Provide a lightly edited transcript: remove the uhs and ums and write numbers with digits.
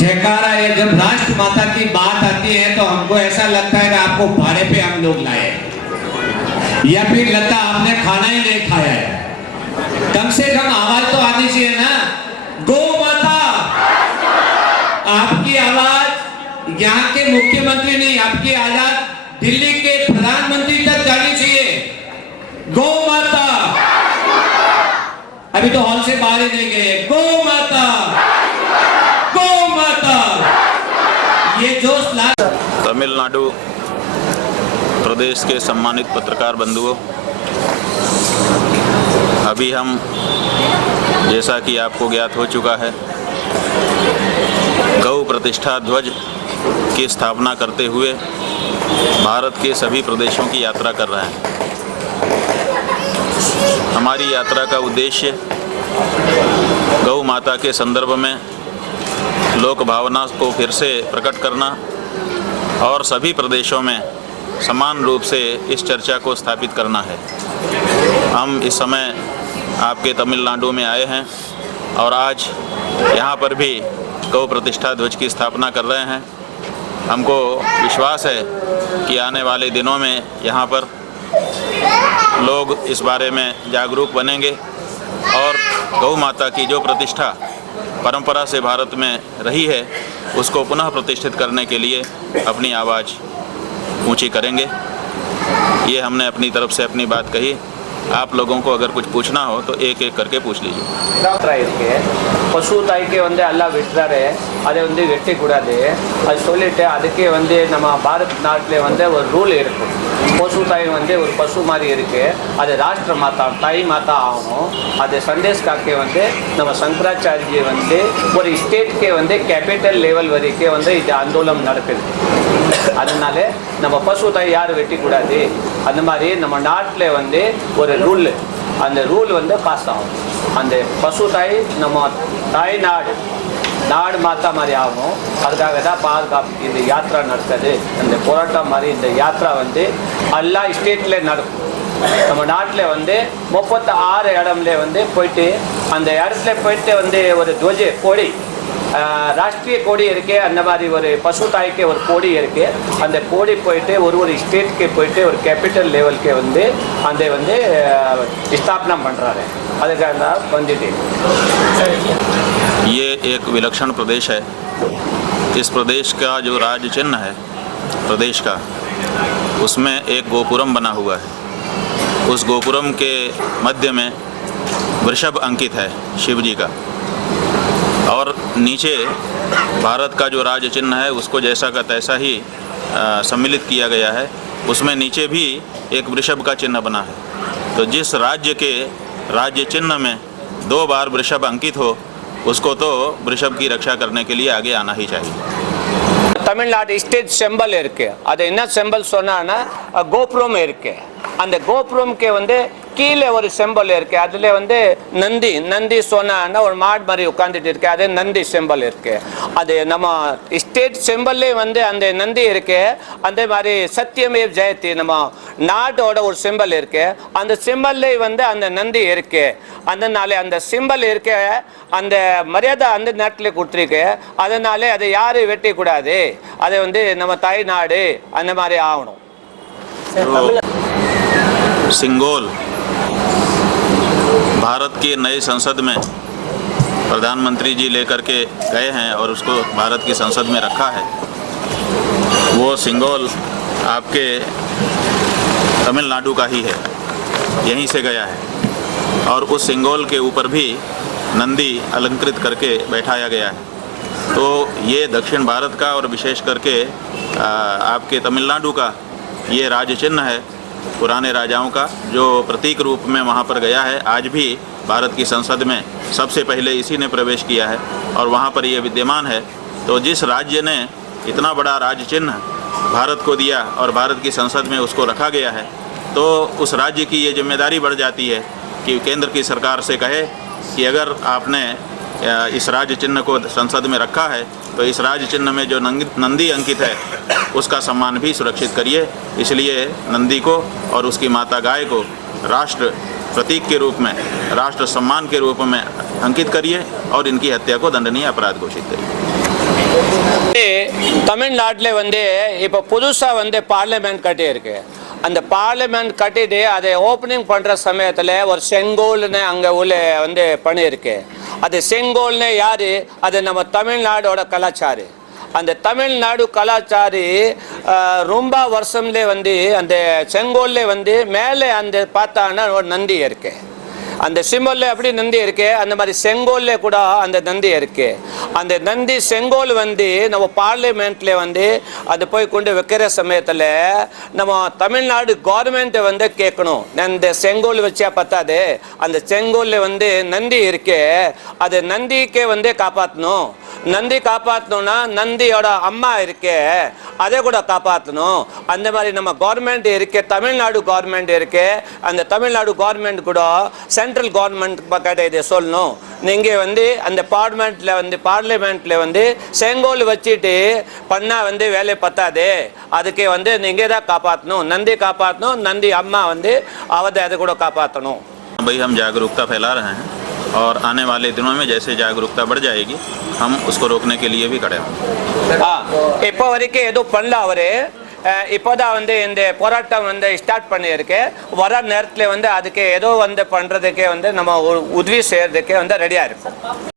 जयकारा है। जब राष्ट्र माता की बात आती है तो हमको ऐसा लगता है कि आपको भाड़े पे हम लोग लाए या फिर लगता आपने खाना ही नहीं खाया है। कम से कम आवाज तो आनी चाहिए ना, गौ माता। आपकी आवाज यहाँ के मुख्यमंत्री नहीं, आपकी आवाज दिल्ली के प्रधानमंत्री तक जानी चाहिए। गौ माता। अभी तो हॉल से बाहर ही नहीं गए। गौ माता, गौ माता। ये जोश ला। तमिलनाडु प्रदेश के सम्मानित पत्रकार बंधुओं, अभी हम, जैसा कि आपको ज्ञात हो चुका है, गौ प्रतिष्ठा ध्वज की स्थापना करते हुए भारत के सभी प्रदेशों की यात्रा कर रहे हैं। हमारी यात्रा का उद्देश्य गौ माता के संदर्भ में लोक भावना को फिर से प्रकट करना और सभी प्रदेशों में समान रूप से इस चर्चा को स्थापित करना है। हम इस समय आपके तमिलनाडु में आए हैं और आज यहाँ पर भी गौ प्रतिष्ठा ध्वज की स्थापना कर रहे हैं। हमको विश्वास है कि आने वाले दिनों में यहाँ पर लोग इस बारे में जागरूक बनेंगे और गौ माता की जो प्रतिष्ठा परंपरा से भारत में रही है उसको पुनः प्रतिष्ठित करने के लिए अपनी आवाज़ ऊंची करेंगे। ये हमने अपनी तरफ से अपनी बात कही। आप लोगों को अगर कुछ पूछना हो तो एक एक करके पूछ लीजिए। பசு தாய்க்கு எல்லாம் விட்டுறாரு, அதை வெட்டி கூடாது அது சொல்லிட்டு அதுக்கே நம்ம பாரத் நாட்டில் ஒரு ரூல் இருக்கும். பசு தாய் ஒரு பசு மாதிரி இருக்கு, அது ராஷ்டிர மாதா தாய் மாதா ஆகணும். அது சந்தேஷ் காக்கே நம்ம சங்கராச்சாரிய ஒரு ஸ்டேட்கே கேபிட்டல் லெவல் வரைக்கும் இது ஆந்தோலனம் நடக்குது. அதனால நம்ம பசு தாய் யாரும் வெட்டி கூடாது. அந்த மாதிரி நம்ம நாட்டில் ஒரு ரூல், அந்த ரூல் பாஸ் ஆகும். அந்த பசு தாய் நம்ம தாய் நாடு மாத்தா மாதிரி ஆகும். அதுக்காக தான் பாதுகாப்பு இந்த யாத்திரா நடக்குது. அந்த போராட்டம் மாதிரி இந்த யாத்திரா எல்லா ஸ்டேட்ல நடக்கும். நம்ம நாட்டில் 36 இடம்ல போயிட்டு அந்த இடத்துல போயிட்டு ஒரு துவஜ கொடி, ராஷ்ட்ரிய கொடி இருக்கு. அந்த மாதிரி ஒரு பசு தாய்க்கு ஒரு கொடி இருக்கு. அந்த கொடி போயிட்டு ஒரு ஸ்டேட்க்கு போயிட்டு ஒரு கேபிட்டல் லெவலுக்கு அந்த स्थापना பண்றாரு. அதுக்காக தான் வந்துட்டு ये एक विलक्षण प्रदेश है। इस प्रदेश का जो राज्य चिन्ह है प्रदेश का, उसमें एक गोपुरम बना हुआ है। उस गोपुरम के मध्य में वृषभ अंकित है शिव जी का, और नीचे भारत का जो राज्य चिन्ह है उसको जैसा का तैसा ही सम्मिलित किया गया है। उसमें नीचे भी एक वृषभ का चिन्ह बना है। तो जिस राज्य के राज्य चिन्ह में 2 बार वृषभ अंकित हो उसको तो वृषभ की रक्षा करने के लिए आगे आना ही चाहिए। तमिलनाडु स्टेट सिंबल இருக்கு. அது என்ன சிம்பல் சொன்னானா கோபுரம் இருக்கு. அந்த கோபுரம்க்கு கீழே ஒரு சிம்பல் இருக்கு. அதுல நந்தி சொன்னானா ஒரு மாடு மாதிரி உட்கார்ந்துட்டு இருக்கு. அது நந்தி சிம்பல் இருக்கு. அது நம்ம ஸ்டேட் சிம்பல்லே அந்த நந்தி இருக்கு. அதே மாதிரி சத்தியமேவ் ஜெயதி நம்ம நாடோட ஒரு சிம்பல் இருக்கு. அந்த சிம்பல்லே அந்த நந்தி இருக்கு. அதனால அந்த சிம்பல் இருக்கு, அந்த மரியாதை அந்த நாட்டில் கொடுத்துருக்கு. அதனால அதை யாரும் வெட்டி கூடாது. அது நம்ம தாய் நாடு அந்த மாதிரி ஆகணும். सिंगोल भारत के नए संसद में प्रधानमंत्री जी लेकर के गए हैं और उसको भारत की संसद में रखा है। वो सिंगोल आपके तमिलनाडु का ही है, यहीं से गया है। और उस सिंगोल के ऊपर भी नंदी अलंकृत करके बैठाया गया है। तो ये दक्षिण भारत का और विशेष करके आपके तमिलनाडु का ये राज्य चिन्ह है पुराने राजाओं का, जो प्रतीक रूप में वहाँ पर गया है। आज भी भारत की संसद में सबसे पहले इसी ने प्रवेश किया है और वहाँ पर ये विद्यमान है। तो जिस राज्य ने इतना बड़ा राज्य चिन्ह भारत को दिया और भारत की संसद में उसको रखा गया है, तो उस राज्य की ये जिम्मेदारी बढ़ जाती है कि केंद्र की सरकार से कहे कि अगर आपने इस राज्य चिन्ह को संसद में रखा है तो इस राज चिन्ह में जो नंदी अंकित है उसका सम्मान भी सुरक्षित करिए। इसलिए नंदी को और उसकी माता गाय को राष्ट्र प्रतीक के रूप में, राष्ट्र सम्मान के रूप में अंकित करिए और इनकी हत्या को दंडनीय अपराध घोषित करिए। தமிழ்நாட்டில் வந்து இப்போ புதுசாக வந்து பார்லிமெண்ட் கட்டியிருக்கு. அந்த பார்லிமெண்ட் கட்டிட்டு அதை ஓப்பனிங் பண்ணுற சமயத்தில் ஒரு செங்கோல்னு அங்கே உள்ள வந்து பண்ணியிருக்கு. அது செங்கோல்னு யார்? அது நம்ம தமிழ்நாடோட கலாச்சாரம். அந்த தமிழ்நாடு கலாச்சாரி ரொம்ப வருஷம்லே வந்து அந்த செங்கோல்ல வந்து மேலே அந்த பார்த்தான்னா ஒரு நந்தி இருக்கு. அந்த சிம்பல்ல எப்படி நந்தி இருக்கு, அந்த மாதிரி செங்கோல்ல கூட அந்த நந்தி இருக்கு. அந்த நந்தி செங்கோல் வந்து நம்ம பார்லிமெண்ட்ல வந்து அது போய் கொண்டு வைக்கிற சமயத்தில் நம்ம தமிழ்நாடு கவர்மெண்ட்டை வந்து கேட்கணும், அந்த செங்கோல் வச்சா பத்தாது, அந்த செங்கோல்ல வந்து நந்தி இருக்கு, அது நந்திக்கே வந்து காப்பாற்றணும். நந்தி காப்பாற்றணும்னா நந்தியோட அம்மா இருக்கே அதை கூட காப்பாற்றணும். அந்த மாதிரி நம்ம கவர்மெண்ட் இருக்கு, தமிழ்நாடு கவர்மெண்ட் இருக்கு. அந்த தமிழ்நாடு கவர்மெண்ட் கூட சென்ட்ரல் கவர்மெண்ட் பக்கத்தை இதை சொல்லணும். நீங்கள் வந்து அந்த பார்லிமெண்ட்ல வந்து செங்கோல் வச்சுட்டு பண்ணால் வந்து வேலை பத்தாது, அதுக்கு வந்து நீங்கள் தான் காப்பாற்றணும், நந்தி காப்பாற்றணும், நந்தி அம்மா வந்து அதை கூட காப்பாற்றணும். भाई हम जागरूकता फैला रहे हैं और आने वाले दिनों में जैसे जागरूकता बढ़ जाएगी हम उसको रोकने के लिए भी खड़े होंगे। இப்போ வரைக்கும் எதுவும் பண்ணல அவரு. இப்போதான் வந்து இந்த போராட்டம் வந்து ஸ்டார்ட் பண்ணியிருக்கு. வர நேரத்தில் வந்து அதுக்கு ஏதோ வந்து பண்ணுறதுக்கே வந்து நம்ம உதவி செய்யறதுக்கே வந்து ரெடியாக இருக்கும்.